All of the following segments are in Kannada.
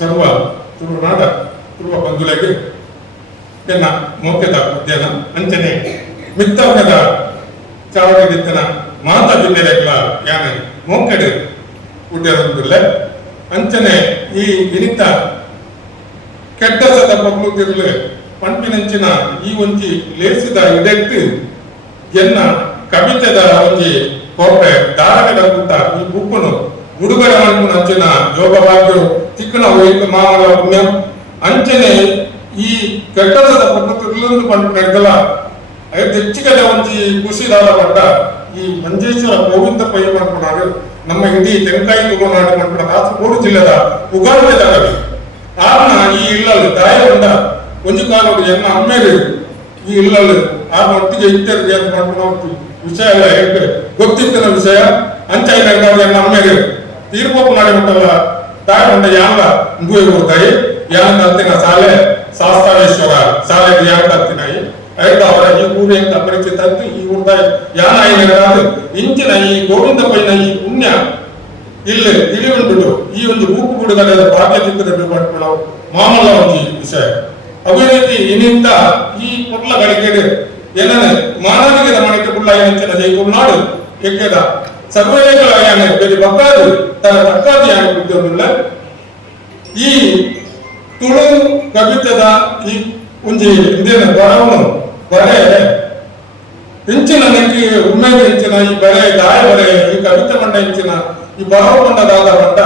ಸರ್ವ ತುಳುನಾಡ ತುಳುವ ಬಂಧುಗಳಿಗೆ ಎನ್ನ ಮೌಖ್ಯದ ಉದ್ಯಾನ ಅಂಚನೆ ಮಿತ್ತವನದ ಚಾವಡಿದಿತ್ತನ ಮಾತಾ ಬಿದ್ದೆಗಳ ಯಾನ ಮೌಖ್ಯಡು ಉಡ್ಯರೊಂದಿಲ್ಲ ಅಂಚನೆ ಈ ಇನಿತ ಕೆಟ್ಟಸದ ಪಗ್ಲುತ್ತಿರಲು ಪಂಪಿನಂಚಿನ ಈ ಒಂಜಿ ಲೇಸಿದ ಇದೆಟ್ಟು ಎನ್ನ ಕವಿತೆದ ಒಂಜಿ ಕೋಪೆ ದಾರಗಡ ಕೂಟ ಈ ಬುಕ್ಕನು ಉಡುಗಡೆ ಮಾಡ್ಕೊಂಡು ಅಂಚಿನ ಯೋಗ ಭಾಗ್ಯ ಚಿಕ್ಕನ ವೈಕ ಮಾಮಲ ಪುಣ್ಯ ಅಂಚನೆ ಈ ಕೆಟ್ಟಸದ ಪಗ್ಲುತ್ತಿರಲು ಪಂಪು ನಡೆದಲ್ಲ ಐದು ಹೆಚ್ಚಿಗೆ ಒಂಜಿ ಖುಷಿದಾದ ಪಟ್ಟ ಈ ಮಂಜೇಶ್ವರ ಗೋವಿಂದ ಪೈ ಮಾಡ್ಕೊಂಡಾರು ನಮ್ಮ ಇಡೀ ತೆಂಕಾಯಿ ತುಳುನಾಡು ಮಾಡ್ಕೊಂಡ ಕಾಸರಗೋಡು ಜಿಲ್ಲೆದ ಉಗಾಡಿದ ಕವಿ ಆರ್ನ ಈ ಇಲ್ಲಲು ದಾಯಗೊಂಡ ಒಂಜು ಕಾಲೋಡು ಎನ್ನ ಅಮ್ಮೇರು ಈ ಇಲ್ಲಲು ಆರ್ನ ಒಟ್ಟಿಗೆ ಇಟ್ಟರಿಗೆ ಅಂತ ಮಾಡ್ಕೊಂಡು ವಿಷಯ ಎಲ್ಲ ಹೇಗೆ ಗೊತ್ತಿತ್ತಿನ ವಿಷಯ ಅಂಚಾಯಿ ನಡೆದವರು ಎನ್ನ ಅಮ್ಮೇರು ತೀರ್ಪು ನಾಡಿ ಬಿಟ್ಟಲ್ಲ ದಾಯಗೊಂಡ ಯಾನ ಮುಂಗುವೆ ಹೋದಾಯಿ ಯಾನ ಕಲ್ತಿನ ಶಾಲೆ ಶಾಸ್ತಾವೇಶ್ವರ ಶಾಲೆಗೆ ಯಾನ ಕಲ್ತಿನಾಯಿ ಐದು ಅವರ ಈ ಊರಿನ ಪರಿಚಿತ ಅಂತ ಈ ಊರ್ದ ಯಾನ ಆಯ್ತು ಇಂಚಿನ ಈ ಗೋವಿಂದ ಪೈನ ಈ ಪುಣ್ಯ ಇಲ್ಲಿ ತಿಳಿಯುಂಟು ಈ ಒಂದು ರೂಪು ಬಿಡುಗಡೆ ಭಾಗ್ಯ ಚಿಕ್ಕದಲ್ಲಿ ಮಾಡ್ಕೊಳ್ಳೋ ಮಾಮಲ್ಲ ಒಂದು ವಿಷಯ ಅದೇ ರೀತಿ ಇನ್ನಿಂದ ಈ ಪುಟ್ಲ ಗಳಿಕೆ ಏನನ್ನ ಮಾನವಿಗೆ ಮಣಿಕೆ ಪುಳ್ಳ ಏನಂಚಿನ ಜೈಗುರುನಾಡು ಎಕ್ಕೆದ ಸರ್ವೇಗಳ ಯಾನೆ ಬೇರೆ ಬಕ್ಕಾದು ತನ್ನ ತಕ್ಕಾದ ಯಾನೆ ಬಿದ್ದೋದಿಲ್ಲ ಈ ತುಳು ಕವಿತದ ಈ ಒಂಜಿ ಇದೇನ ಬರವನು ಬರೆ ಹೆಂಚಿನ ನೆಕ್ಕಿ ಉಮ್ಮೇದ ಹೆಂಚಿನ ಈ ಬರೆ ದಾಯ ಬರೆ ಈ ಕವಿತೆ ಮಂಡ ಹೆಂಚಿನ ಈ ಬರವಕೊಂಡದಾದ ಮಂಡ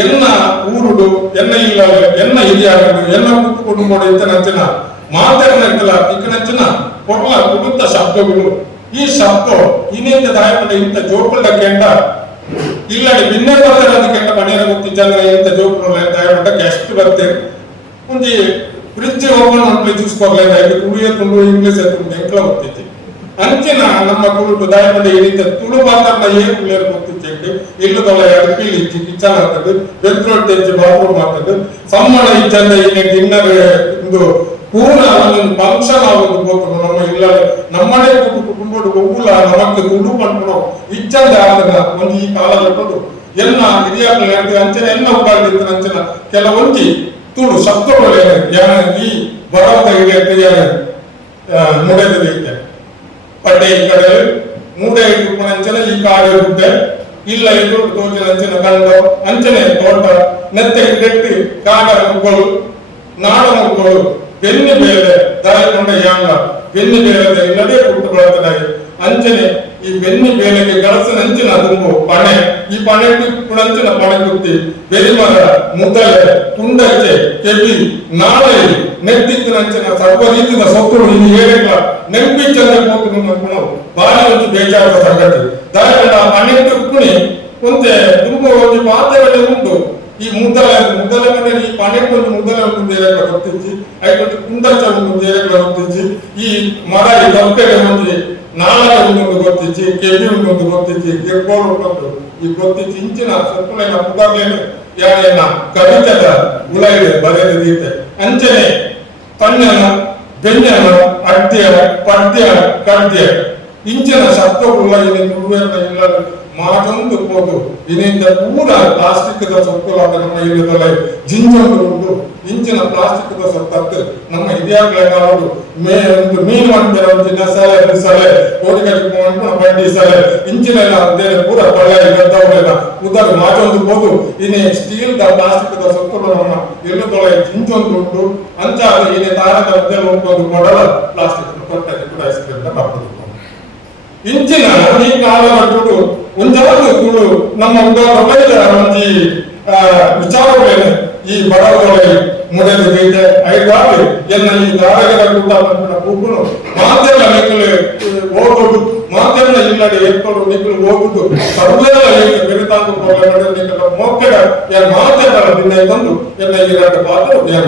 ಎನ್ನ ಊರುಡು ಎನ್ನ ಇಲ್ಲ ಎನ್ನ ಹಿರಿಯಾಗಲು ಎನ್ನ ಕೂತ್ಕೊಂಡು ನೋಡು ಇಂತನಂಚಿನ ಮಾತಾಡಿನಂತಲ್ಲ ಇಕ್ಕನಂಚಿನ ಕೊಡ್ಲ ಕುಡುತ್ತ ಶಬ್ದಗಳು ಈ ಶಬ್ದ ಇನ್ನಿಂದ ದಾಯ ಮಂಡ ಇಂಥ ಜೋಕುಳ್ಳ ಕೆಂಡ ಇಲ್ಲಡಿ ಭಿನ್ನ ಬರ್ತಾರೆ ಕೆಂಡ ಮನೆಯ ಗೊತ್ತಿದ್ದಂದ್ರೆ ಇಂಥ ಜೋಕುಳ್ಳ ದಾಯ ಮಂಡಕ್ಕೆ ಎಷ್ಟು ಬರ್ತೇವೆ ಒಂಜಿ ಫ್ರಿಡ್ಜ್ ಓಪನ್ ಮಾಡಿ చూసుకోలేదు ಐದು ತುಳು ತುಂಡು ಇಂಗ್ಲಿಷ್ ಎತ್ತು ಎಂಕ್ಲ ಗೊತ್ತಿತ್ತು ಅಂಚಿನ ನಮ್ಮ ತುಳು ದಾಯಮಂಡ ಏನಿದ್ದ ತುಳು ಮಾತಾಡ ಏನು ಪ್ಲೇಯರ್ ಗೊತ್ತಿತ್ತು ಇಲ್ಲು ತೊಲೆ ಅಡುಪಿಲಿ ಇಚ್ಚಿ ಕಿಚನ್ ಆಗ್ತದೆ ಬೆಂತ್ರೊಟ್ಟು ತೆಂಚಿ ಬಾತ್ರೂಮ್ ಆಗ್ತದೆ ಸಂಬಳ ಇಚ್ಚಂದ ಈಗ ಡಿನ್ನರ್ ಇದು ಪೂರ ಒಂದೊಂದು ಫಂಕ್ಷನ್ ಆಗೋದು ಹೋಗ್ತದೆ ನಮ್ಮ ಇಲ್ಲ ನಮ್ಮನೆ ಕುಟುಂಬ ಒಬ್ಬುಲ ನಮಗೆ ತುಳು ಮಾಡ್ಕೊಳೋ ಇಚ್ಚಂದ ಆಗ್ತದ ಒಂದು ಈ ಕಾಲ ಕೊಟ್ಟದು ಎಲ್ಲ ಹಿರಿಯಾಗ್ಲಿ ಅಂಚನೆ ಎಲ್ಲ ಉಪಾಡಿತ್ತು ಅಂಚನ ಕೆಲವೊಂದು ತುಳು ಶಬ್ದಗಳು ಈ ಬರವದ ಮುಡೆದಿದೆ ಪಡ್ಡೆ ಈ ಕಡೆ ಮೂಡೆ ಇಟ್ಟು ಅಂಚನೆ ಈ ಕಾಡು ಇರುತ್ತೆ ಇಲ್ಲ ಇದು ತೋಚಿನ ಅಂಚಿನ ಕಂಡು ಅಂಚನೆ ತೋಟ ನೆತ್ತೆ ಗಟ್ಟಿ ಕಾಡ ಮುಗ್ಗಳು ನಾಡ ಮುಗ್ಗಳು ಬೆನ್ನಿ ಬೇರೆ ದಾರಿಕೊಂಡ ಯಾಂಗ ಬೆನ್ನಿ ಬೇರೆ ಇಲ್ಲದೆ ಕುಟ್ಟುಕೊಳ್ಳುತ್ತದೆ ಅಂಚನೆ ಈ ಬೆನ್ನಿ ಬೇಲೆಗೆ ಗಳಸಿನ ಅಂಚಿನ ತುಂಬು ಪಣೆ ಈ ಪಣೆ ಕುಣಂಚಿನ ಪಣೆ ಕುತ್ತಿ ಬೆರಿಮರ ಮುದ್ದಲೆ ತುಂಡಚ್ಚೆ ಕೆಬಿ ನಾಳೆ ನೆಟ್ಟಿತ್ತಿನ ಅಂಚಿನ ಸರ್ವ ರೀತಿಯ ಸೊತ್ತುಗಳು ಇಲ್ಲಿ ಏರಿಗಳ ನೆಂಪಿಚ್ಚಂದ ಕೂತು ಬಾರಿ ಒಂದು ಬೇಜಾರದ ಸಂಗತಿ ದಾರಿಕೊಂಡ ಪಣೆಟ್ಟು ಕುಣಿ ಒಂತೆ ತುಂಬ ಒಂದು ಪಾತ್ರೆಗಳೇ ಉಂಟು ಈ ಮುದ್ದಲೆ ಕಂಡ ಈ ಪಣೆಟ್ಟು ಒಂದು ಮುದ್ದಲೆ ಒಂದು ಏರಿಗಳ ಗೊತ್ತಿಚ್ಚಿ ಐದು ಕುಂಡಚ್ಚ ಒಂದು ಏರಿಗಳ ಗೊತ್ತಿಚ್ಚಿ ಈ ಮರ ಈ ದೊಪ್ಪೆಗೆ ಒಂದು ನಾಳೆ ಒಂದು ಗೊತ್ತಿಚ್ಚಿ ಕೆಬಿ ಒಂದು ಗೊತ್ತಿಚ್ಚಿ ಗೆರ್ಗೋಳು ಉಂಟು ಈ ಗೊತ್ತಿಚ್ಚಿ ಇಂಚಿನ ಸೊಪ್ಪುಲಿನ ಮುದ್ದಾಗಲೇನು ಯಾರೇನ ಕವಿತೆದ ಗುಳೈಡೆ ಬರೆದಿದೆ ಅಂಚನೆ ತಣ್ಣನ ಬೆಣ್ಣನ ಅಡ್ಡ್ಯ ಪಡ್ಯ ಕಡ್ಯ ಇಂಚಿನ ಶಬ್ದಗುಳ್ಳ ಇಲ್ಲ ಮಾತೊಂದು ಹೋದು ಇನ್ನಿಂದ ಪೂರ ಪ್ಲಾಸ್ಟಿಕ್ ಸೊಪ್ಪುಲಾದ ನಮ್ಮ ಇಲ್ಲದಲ್ಲ ಜಿಂಜೊಂದು ಉಂಟು ಇಂಚಿನ ಪ್ಲಾಸ್ಟಿಕ್ ಸೊಪ್ಪತ್ತು ನಮ್ಮ ಹಿರಿಯಾಗಲೂ ಒಂದು ಮೀನು ಮಾಡ್ತಾರೆ ಒಂದು ಸಲೆ ಬಿಸಲೆ ಕೋಡಿಗಡಿ ಬಂಡಿ ಸಲೆ ಇಂಚಿನೆಲ್ಲ ಅದೇ ಪೂರ ಬಳ್ಳಾರಿ ಗದ್ದವರೆಲ್ಲ ಉದರ್ ಮಾತೊಂದು ಹೋದು ಇನ್ನೇ ಸ್ಟೀಲ್ ದ ಪ್ಲಾಸ್ಟಿಕ್ ಸೊಪ್ಪುಗಳು ನಮ್ಮ ಇಲ್ಲದೊಳ ಜಿಂಜೊಂದು ಉಂಟು ಅಂಚಾದ ಇನ್ನೇ ತಾರದ ಮಧ್ಯೆ ಹೋಗ್ಬೋದು ಕೊಡಲ ಪ್ಲಾಸ್ಟಿಕ್ ಕೊಟ್ಟಕ್ಕೆ ಕೂಡ ಹೆಸರಿಂದ ಬರ್ತದೆ ಇಂಚಿನ ಈ ಕಾಲಘಟ್ಟಗಳು ಒಂದಾದ ತುಳು ನಮ್ಮ ಉದಾಹರಣೆ ಒಂಜಿ ವಿಚಾರಗಳೇನು ಈ ಬಡವರೊಳಗೆ ಮುಡೆದು ಬೀತೆ ಐದಾಗಲಿ ಎನ್ನ ಈ ದಾರಗದ ಕೂಡ ಕೂಗುನು ಮಾತೆಲ್ಲ ನಿಕ್ಕಲು ಹೋಗುದು ಮಾತೆಲ್ಲ ಇಲ್ಲದೆ ಎತ್ತೋಡು ನಿಕ್ಕಲು ಹೋಗುದು ಸರ್ವೆಲ್ಲ ಬೆರೆತಾಂದು ನಿಕ್ಕಲ ಮೋಕೆಡ ಮಾತೆಲ್ಲ ನಿನ್ನೆ ತಂದು ಎಲ್ಲ ಈ ಎರಡು ಪಾತ್ರ ಉದ್ಯಾನ